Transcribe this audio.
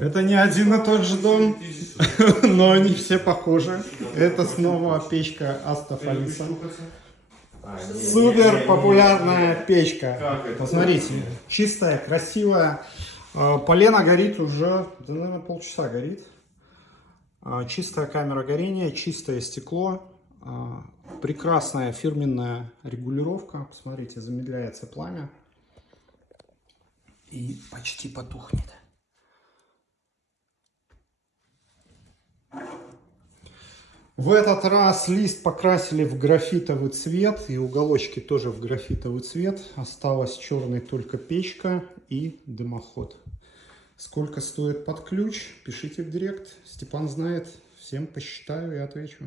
Это не один и тот же дом, но они все похожи. Это снова печка Астафалиса. Супер популярная печка. Посмотрите, чистая, красивая. Полено горит уже, да, наверное, полчаса горит. Чистая камера горения, чистое стекло. Прекрасная фирменная регулировка. Посмотрите, замедляется пламя. И почти потухнет. В этот раз лист покрасили в графитовый цвет, и уголочки тоже в графитовый цвет. Осталась черной только печка и дымоход. Сколько стоит под ключ? Пишите в директ. Степан знает. Всем посчитаю и отвечу.